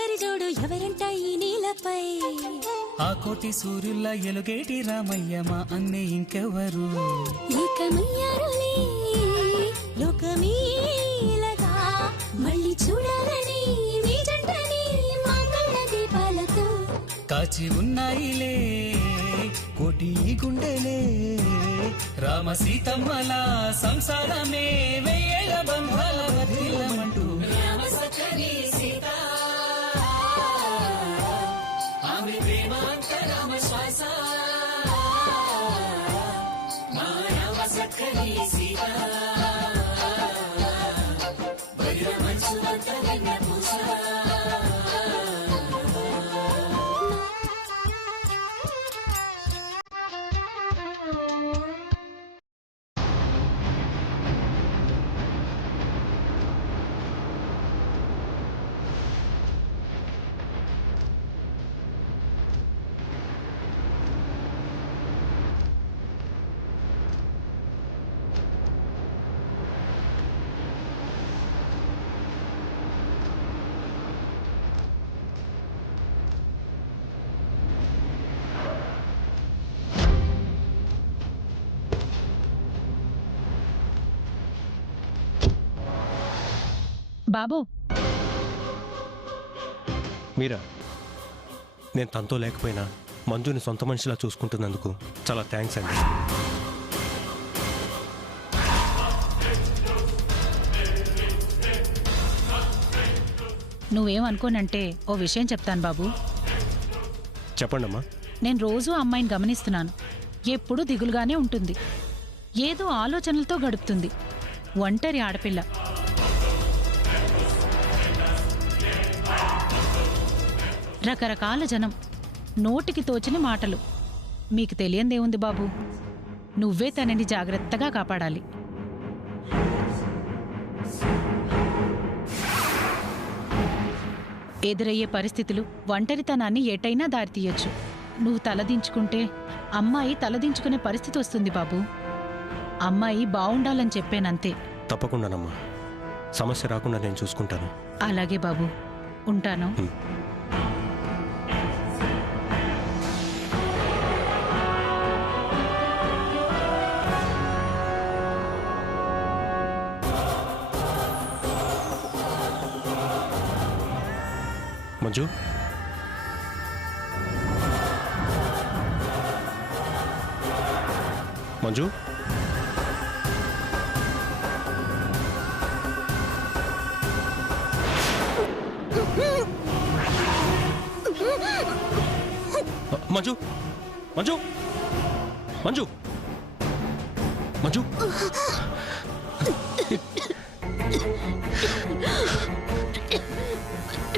సరిజోడు ఎవరంట ఈ నీలపై ఆ కోటి సూర్యుల ఎలుగేటి రామయ్య మా అన్నే ఇంకెవరు ఏకమయ్యారులే లోకమీలగా మళ్ళీ చూడాలని మీ జంటని మా కళ్ళ దీపాలతో కాచి ఉన్నాయిలే కోటి గుండెలే రామ సీతమ్మల సంసారమే వెయ్యేళ్ళ బంధాల వర్ధిల్లమంటూ రామ సఖని సీత ఆమె ప్రేమ అంత రామ శ్వాస మా రామ సఖని సీత వదిన మనసు అంత వెన్న పూస బాబు మీరా నేను తనతో లేకపోయినా మంజుని సొంత మనిషిలా చూసుకుంటున్నందుకు చాలా థ్యాంక్స్ అండి. నువ్వేమనుకోనంటే ఓ విషయం చెప్తాను బాబు. చెప్పండమ్మా. నేను రోజూ అమ్మాయిని గమనిస్తున్నాను. ఎప్పుడూ దిగులుగానే ఉంటుంది. ఏదో ఆలోచనలతో గడుపుతుంది. ఒంటరి ఆడపిల్ల. రకరకాల జనం, నోటికి తోచిన మాటలు. మీకు తెలియందేముంది బాబు, నువ్వే తనని జాగ్రత్తగా కాపాడాలి. ఎదురయ్యే పరిస్థితులు ఒంటరితనాన్ని ఎటైనా దారితీయొచ్చు. నువ్వు తలదించుకుంటే అమ్మాయి తలదించుకునే పరిస్థితి వస్తుంది బాబు. అమ్మాయి బావుండాలని చెప్పానంతే. తప్పకుండానమ్మా, సమస్య రాకుండా నేను చూసుకుంటాను. అలాగే బాబు, ఉంటాను. మంజు, మంజు, మంజు, మంజు, మంజు, మంజు,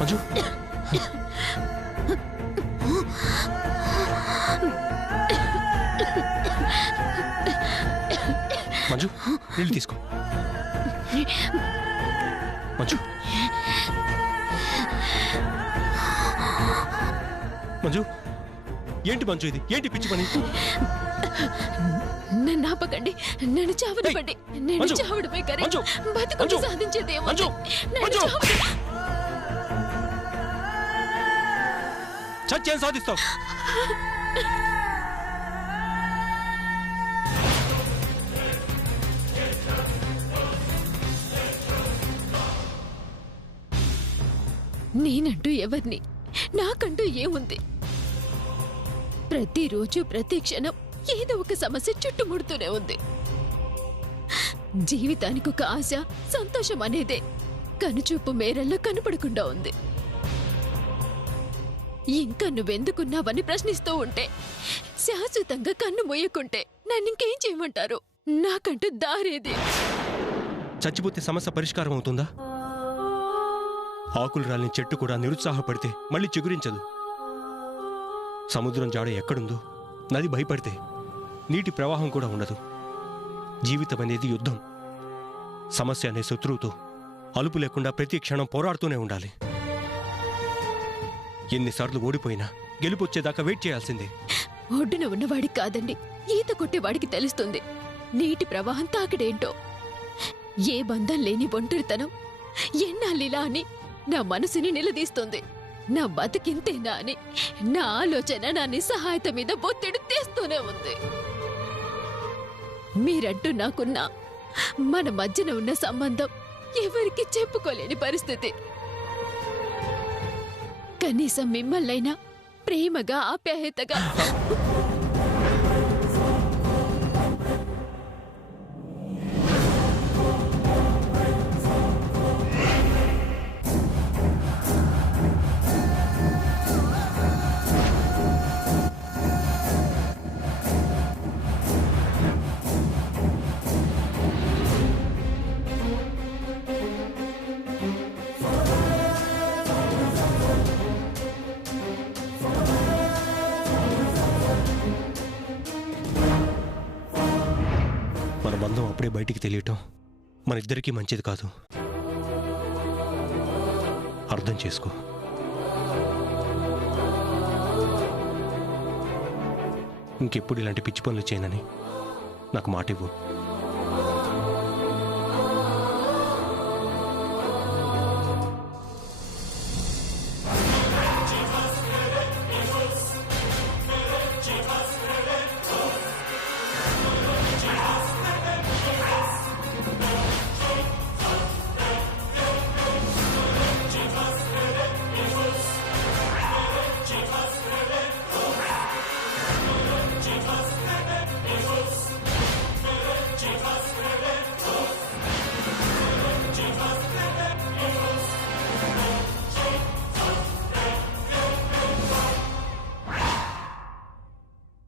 మంజు, మంజు, నీళ్ళు తీసుకో. మంజు, మంజు, ఏంటి మంజు ఇది? ఏంటి పిచ్చి పని? నన్ను ఆపకండి, నన్ను చావనివ్వండి. నేను చావడమే కరే బతుకు సాధించేదేమో. చచ్చేం సాధిస్తావు? నేనంటూ ఎవరిని, నాకంటూ ఏముంది? ప్రతిరోజు ప్రతి క్షణం ఏదో ఒక సమస్య చుట్టుముడుతూనే ఉంది. జీవితానికి ఒక ఆశ, సంతోషం అనేదే కనుచూపు మేరల్లో కనపడకుండా ఉంది. ఇంకా నువ్వెందుకున్నావని ప్రశ్నిస్తూ ఉంటే, శాశ్వతంగా కన్ను మూయకుంటే నన్నింకేం చేయమంటారు? నాకంటూ దారేది. చచ్చిపోతే సమస్య పరిష్కారం అవుతుందా? ఆకులు రాలిన చెట్టు కూడా నిరుత్సాహపడితే మళ్ళీ చిగురించదు. సముద్రం జాడ ఎక్కడుందో, నది భయపడితే నీటి ప్రవాహం కూడా ఉండదు. జీవితం అనేది యుద్ధం. సమస్య అనే శత్రువుతో అలుపు లేకుండా ప్రతి క్షణం పోరాడుతూనే ఉండాలి. ఎన్నిసార్లు ఓడిపోయినా గెలుపొచ్చేదాకా వెయిట్ చేయాల్సిందే. ఒడ్డున ఉన్నవాడికి కాదండి, ఈత కొట్టేవాడికి తెలుస్తుంది నీటి ప్రవాహం తాకిడేంటో. ఏ బంధం లేని ఒంటరితనం ఎన్నాళ్ళిలా అని నా మనసుని నిలదీస్తుంది. నా బతికింతేనా అని నా ఆలోచన నా నిస్సహాయత మీద ఒత్తిడి తెస్తూనే ఉంది. మీరంటూ నాకున్న మన మధ్యన ఉన్న సంబంధం ఎవరికి చెప్పుకోలేని పరిస్థితి. కనీసం మిమ్మల్నైనా ప్రేమగా ఆప్యాయతగా మన బంధం అప్పుడే బయటికి తెలియటం మన ఇద్దరికీ మంచిది కాదు. అర్థం చేసుకో. ఇంకెప్పుడు ఇలాంటి పిచ్చి పనులు చేయనని నాకు మాట ఇవ్వు.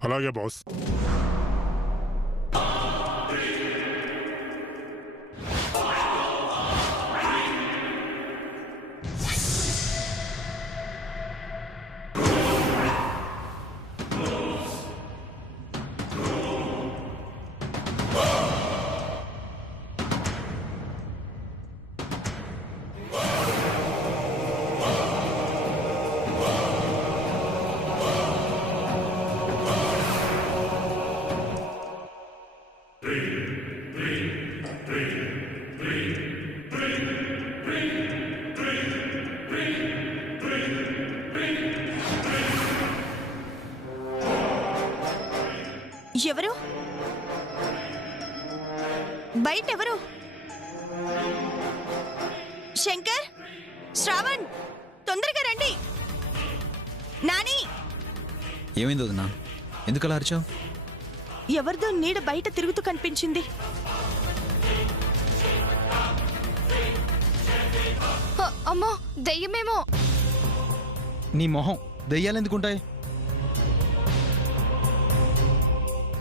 అలాగే బాస్. ఎవరు బయటెవరు? శంకర్, శ్రావణ్, తొందరగా రండి. నాని, ఏమైంది వదినా? ఎందుకలా అరిచావు? ఎవరిదో నీడ బయట తిరుగుతూ కనిపించింది. అమ్మో, దెయ్యమేమో. నీ మొహం, దెయ్యాలు ఎందుకుంటాయి?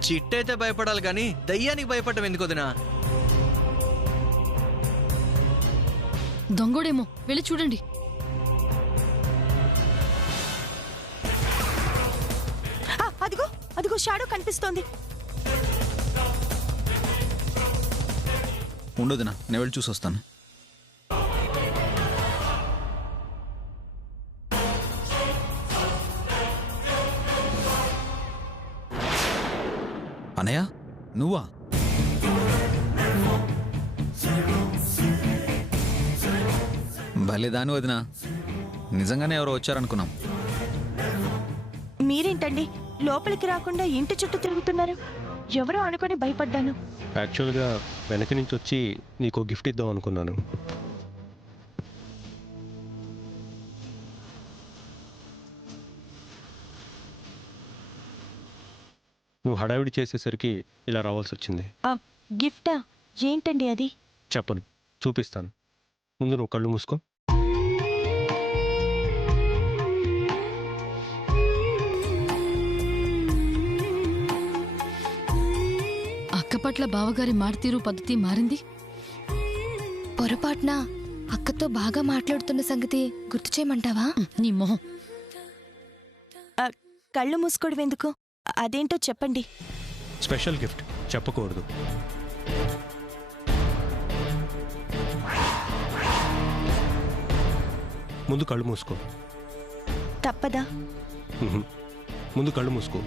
చిట్టయితే భయపడాలి కానీ దయ్యానికి భయపడటం ఎందుకు వదినా? దొంగోడేమో, వెళ్ళి చూడండి. అదిగో అదిగో షాడో కనిపిస్తోంది. ఉండొదినా, నేను వెళ్ళి చూసి వస్తాను. అనయ్య, నువ్వా? భలే దాని వదినా, నిజంగానే ఎవరో వచ్చారనుకున్నాం. మీరేంటండి లోపలికి రాకుండా ఇంటి చుట్టూ తిరుగుతున్నారు? ఎవరో అనుకొని భయపడ్డాను. యాక్చువల్గా వెనక నుంచి వచ్చి నీకు గిఫ్ట్ ఇద్దాం అనుకున్నాను. నువ్వు హడావిడి చేసేసరికి ఇలా రావాల్సి వచ్చింది. గిఫ్టా? ఏంటండి అది? చెప్పను, చూపిస్తాను. ముందు నువ్వు కళ్ళు మూసుకో. అక్క పట్ల బావగారి మాటతీరు పద్ధతి మారింది. పొరపాటున అక్కతో బాగా మాట్లాడుతున్న సంగతి గుర్తు చేయమంటావా? నీ మొహం. కళ్ళు మూసుకోవడం ఎందుకు? అదేంటో చెప్పండి. స్పెషల్ గిఫ్ట్ చెప్పకూడదు. ముందు కళ్ళు మూసుకో. తప్పదా? ముందు కళ్ళు మూసుకో.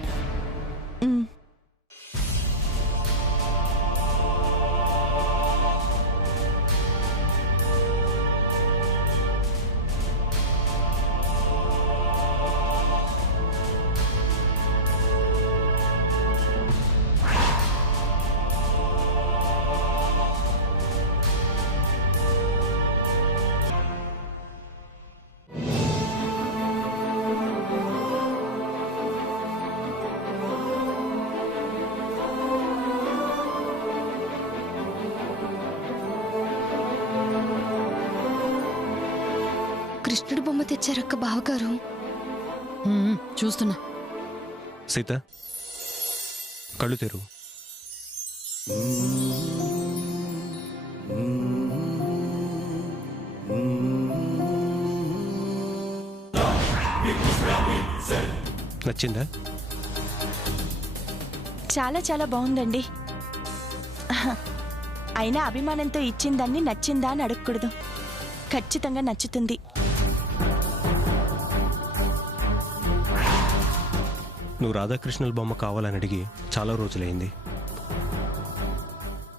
కృష్ణుడి బొమ్మ తెచ్చారక్క బావగారు. చూస్తున్నా. సీత కళ్ళు తెరువు. నచ్చిందా? చాలా చాలా బాగుందండి. అయినా అభిమానంతో ఇచ్చిందాన్ని నచ్చిందా అని అడగకూడదు. ఖచ్చితంగా నచ్చుతుంది. నువ్వు రాధాకృష్ణుల బొమ్మ కావాలని అడిగి చాలా రోజులైంది.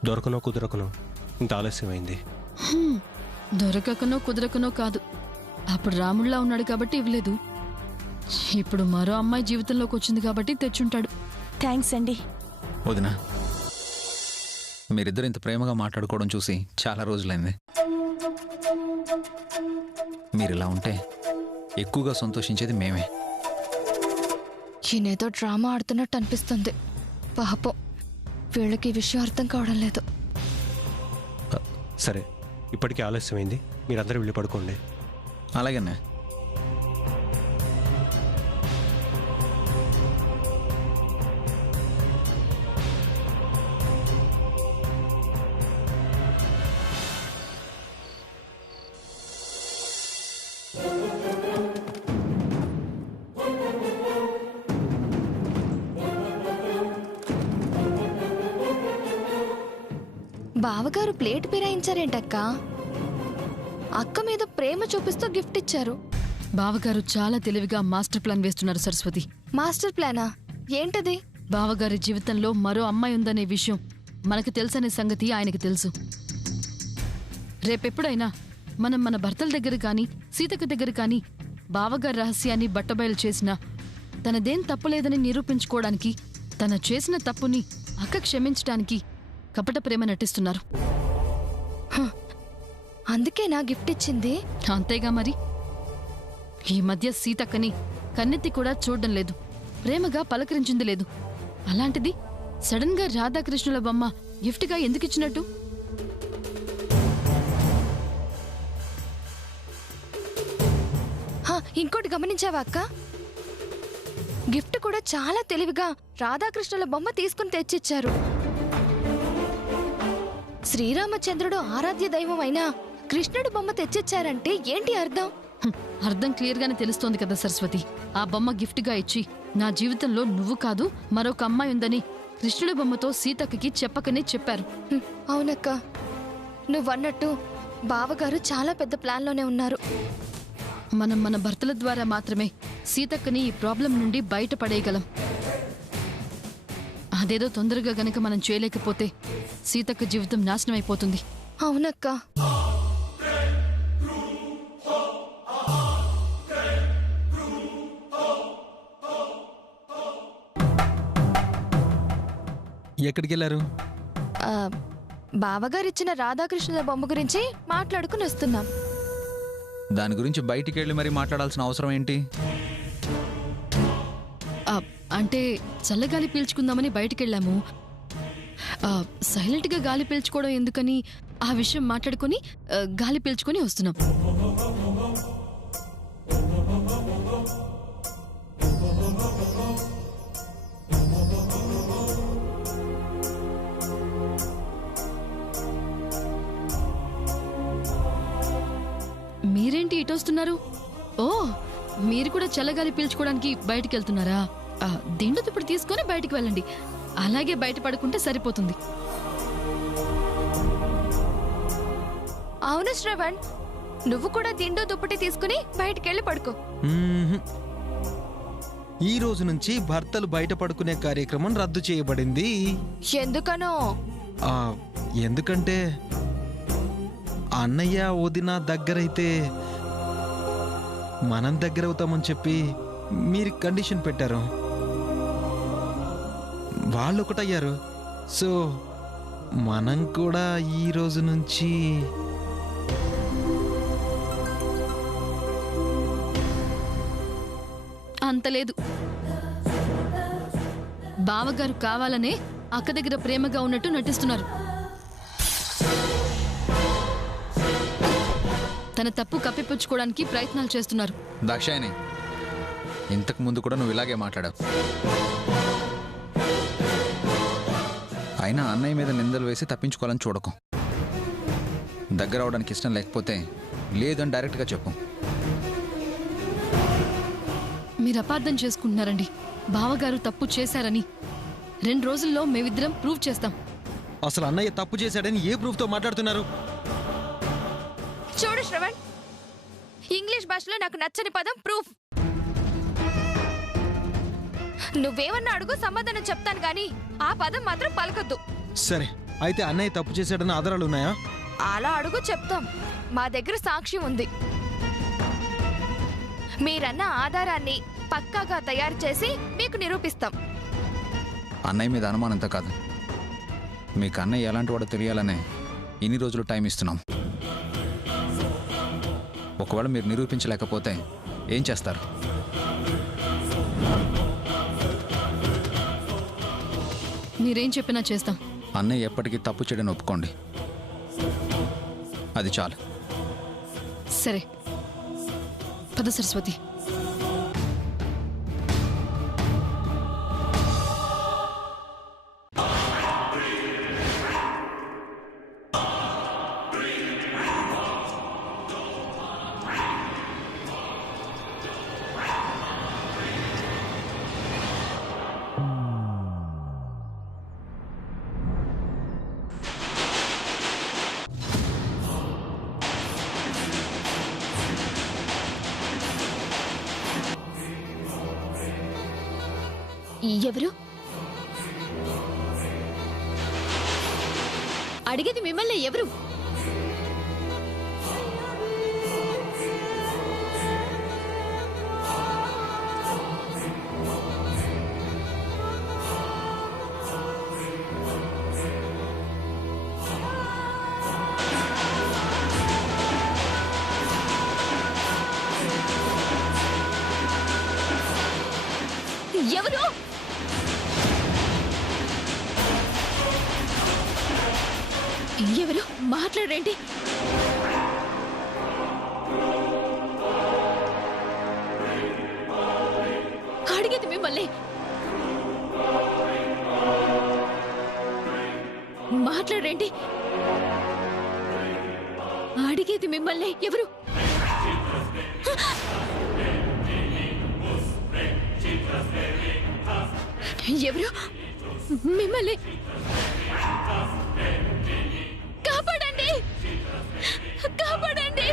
దొరకనో కుదరకనో ఇంత ఆలస్యమైంది. దొరకకనో కుదరకనో కాదు, అప్పుడు రాముడిలా ఉన్నాడు కాబట్టి ఇవ్వలేదు. ఇప్పుడు మరో అమ్మాయి జీవితంలోకి వచ్చింది కాబట్టి తెచ్చుంటాడు. థ్యాంక్స్ అండి. వదినా, మీరిద్దరు ఇంత ప్రేమగా మాట్లాడుకోవడం చూసి చాలా రోజులైంది. మీరు ఇలా ఉంటే ఎక్కువగా సంతోషించేది మేమే. ఈయనేదో డ్రామా ఆడుతున్నట్టు అనిపిస్తుంది. పాపం వీళ్ళకి ఈ విషయం అర్థం కావడం లేదు. సరే, ఇప్పటికే ఆలస్యమైంది, మీరందరూ వెళ్ళి పడుకోండి. అలాగనే. బావగారు ప్లేట్ పిరాయించారేంటక్క? అక్క మీద ప్రేమ చూపిస్తూ గిఫ్ట్ ఇచ్చారు. బావగారు చాలా తెలివిగా మాస్టర్ ప్లాన్ వేస్తున్నారు సరస్వతి. మాస్టర్ ప్లానా? ఏంటది? బావగారి జీవితంలో మరో అమ్మాయి ఉందనే విషయం మనకు తెలుసనే సంగతి ఆయనకు తెలుసు. రేపెప్పుడైనా మనం మన భర్తల దగ్గర కానీ సీతకు దగ్గర కానీ బావగారి రహస్యాన్ని బట్టబయలు చేసినా తనదేం తప్పులేదని నిరూపించుకోవడానికి, తన చేసిన తప్పుని అక్క క్షమించడానికి కపట ప్రేమ నటిస్తున్నారు. అందుకే నా గిఫ్ట్ ఇచ్చింది. అంతేగా మరి. ఈ మధ్య సీతక్కని కన్నెత్తి కూడా చూడడం లేదు, ప్రేమగా పలకరించింది లేదు. అలాంటిది సడన్ గా రాధాకృష్ణుల బొమ్మ గిఫ్ట్గా ఎందుకు ఇచ్చినట్టు? ఇంకోటి గమనించావా అక్క? గిఫ్ట్ కూడా చాలా తెలివిగా రాధాకృష్ణుల బొమ్మ తీసుకుని తెచ్చిచ్చారు. శ్రీరామచంద్రుడు ఆరాధ్య దైవం అయినా కృష్ణుడి బొమ్మ తెచ్చిచ్చారంటే ఏంటి అర్థం? అర్థం క్లియర్ గానే తెలుస్తోంది కదా సరస్వతి. ఆ బొమ్మ గిఫ్ట్ గా ఇచ్చి నా జీవితంలో నువ్వు కాదు మరొక అమ్మాయి ఉందని కృష్ణుడి బొమ్మతో సీతక్కకి చెప్పకనే చెప్పారు. అవునక్క, నువ్వన్నట్టు బావగారు చాలా పెద్ద ప్లాన్లోనే ఉన్నారు. మనం మన భర్తల ద్వారా మాత్రమే సీతక్కని ఈ ప్రాబ్లం నుండి బయటపడేయగలం. అదేదో తొందరగా గనక మనం చేయలేకపోతే సీతక్క జీవితం నాశనం అయిపోతుంది. అవునక్క. ఎక్కడికి వెళ్ళారు? బావగారిచ్చిన రాధాకృష్ణుల బొమ్మ గురించి మాట్లాడుకుని వస్తున్నాం. దాని గురించి బయటికి వెళ్ళి మరీ మాట్లాడాల్సిన అవసరం ఏంటి? అంటే చల్లగాలి పీల్చుకుందామని బయటికెళ్ళాము. సైలెంట్గా గాలి పీల్చుకోవడం ఎందుకని ఆ విషయం మాట్లాడుకొని గాలి పీల్చుకొని వస్తున్నాం. మీరేంటి ఇటు వస్తున్నారు? ఓ, మీరు కూడా చల్లగాలి పీల్చుకోవడానికి బయటికి వెళ్తున్నారా? దిండు దుప్పటి తీసుకొని బయటికి వెళ్ళండి. అలాగే బయట పడుకుంటే సరిపోతుంది. అవును శ్రవణ్, నువ్వు కూడా దిండు దుప్పటి తీసుకుని బయటికెళ్ళి పడుకో. ఈ రోజు నుంచి భర్తలు బయట పడుకునే కార్యక్రమం రద్దు చేయబడింది. ఎందుకనో? ఎందుకంటే అన్నయ్య వదిన దగ్గరైతే మనం దగ్గర అవుతామని చెప్పి మీరు కండిషన్ పెట్టారు. వాళ్ళు ఒకటయ్యారు. సో మనం కూడా ఈ రోజు నుంచి అంతలేదు. బావగారు కావాలనే అక్క దగ్గర ప్రేమగా ఉన్నట్టు నటిస్తున్నారు. తన తప్పు కప్పిపుచ్చుకోవడానికి ప్రయత్నాలు చేస్తున్నారు. దాక్షాయని, ఇంతకు ముందు కూడా నువ్వు ఇలాగే మాట్లాడావు. అయినా అన్నయ్య మీద నిందలు వేసి తప్పించుకోవాలని చూడకు. దగ్గర అవడానికి ఇష్టం లేకపోతే లేదని డైరెక్ట్గా చెప్పు. మీరు అపార్థం చేసుకుంటున్నారండి. బావగారు తప్పు చేశారని 2 రోజుల్లో మేమిద్దరం ప్రూవ్ చేస్తాం. అసలు అన్నయ్య తప్పు చేశాడని ఏ ప్రూఫ్తో మాట్లాడుతున్నారు? చూడు శ్రవణ్, ఇంగ్లీష్ భాషలో నాకు నచ్చని పదం ప్రూఫ్. నువ్వేమన్నా అడుగు, సమాధానం చెప్తాను గాని ఆ పదం మాత్రం పలకొద్దు. సరే, అయితే అన్నయ్య తప్పు చేశాడన్న ఆధారాలు ఉన్నాయా? అలా అడుగు, చెప్తాం. మా దగ్గర సాక్ష్యం ఉంది. మీరన్న ఆధారాన్ని పక్కాగా తయారు చేసి మీకు నిరూపిస్తాం. అన్నయ్య మీద అనుమానంతో కాదు, మీకు అన్నయ్య ఎలాంటి వాడో తెలియాలనే ఇన్ని రోజులు టైం ఇస్తున్నాం. ఒకవేళ మీరు నిరూపించలేకపోతే ఏం చేస్తారు? మీరేం చెప్పినా చేస్తాం. అన్నయ్య ఎప్పటికీ తప్పు చేయడని ఒప్పుకోండి, అది చాలు. సరే, పద సరస్వతి. ఎవరు అడిగేది మిమ్మల్ని? ఎవరు? ఎవరు? ఎవరు? మాట్లాడండి. అడిగేది మిమ్మల్ని. మాట్లాడండి. అడిగేది మిమ్మల్ని. ఎవరు? ఎవరు? మిమ్మల్ని. కాపాడండి, కాపాడండి.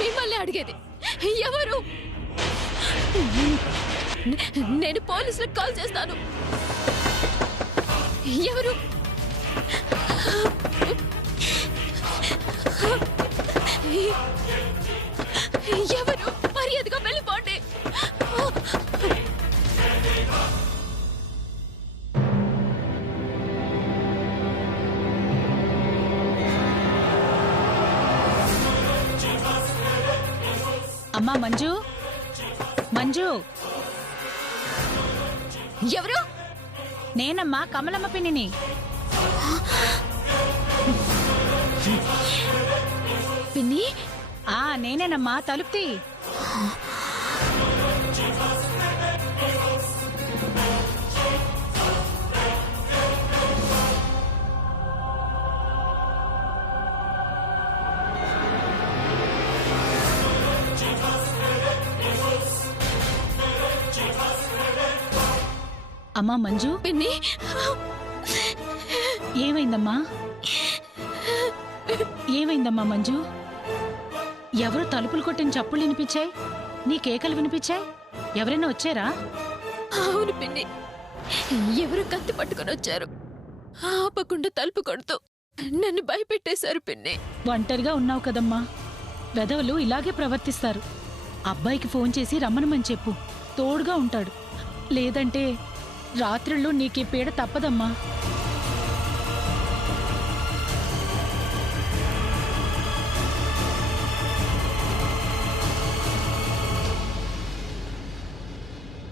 మిమ్మల్ని అడిగేది. ఎవరు? నేను పోలీసులకు కాల్ చేస్తాను. ఎవరు? ఎవరు? మర్యాదగా వెళ్ళిపోండి. అమ్మా మంజు, మంజు. ఎవరు? నేనమ్మా, కమలమ్మ పిన్నిని. పిన్ని? నేనేనమ్మా, తలుపుతి. అమ్మా మంజు. పిన్ని? ఏమైందమ్మా? ఏమైందమ్మా మంజు? ఎవరు తలుపులు కొట్టిన చప్పులు వినిపించాయి? నీ కేకలు వినిపించాయి? ఎవరైనా వచ్చారా? అవును పిన్ని, ఎవరు కత్తి పట్టుకొని వచ్చారు. ఆపకుండా తలుపు కొడుతూ నన్ను భయపెట్టేశారు పిన్ని. ఒంటరిగా ఉన్నావు కదమ్మా, వెధవలు ఇలాగే ప్రవర్తిస్తారు. అబ్బాయికి ఫోన్ చేసి రమ్మనమని చెప్పు. తోడుగా ఉంటాడు. లేదంటే రాత్రిళ్ళు నీకీ పీడ తప్పదమ్మా.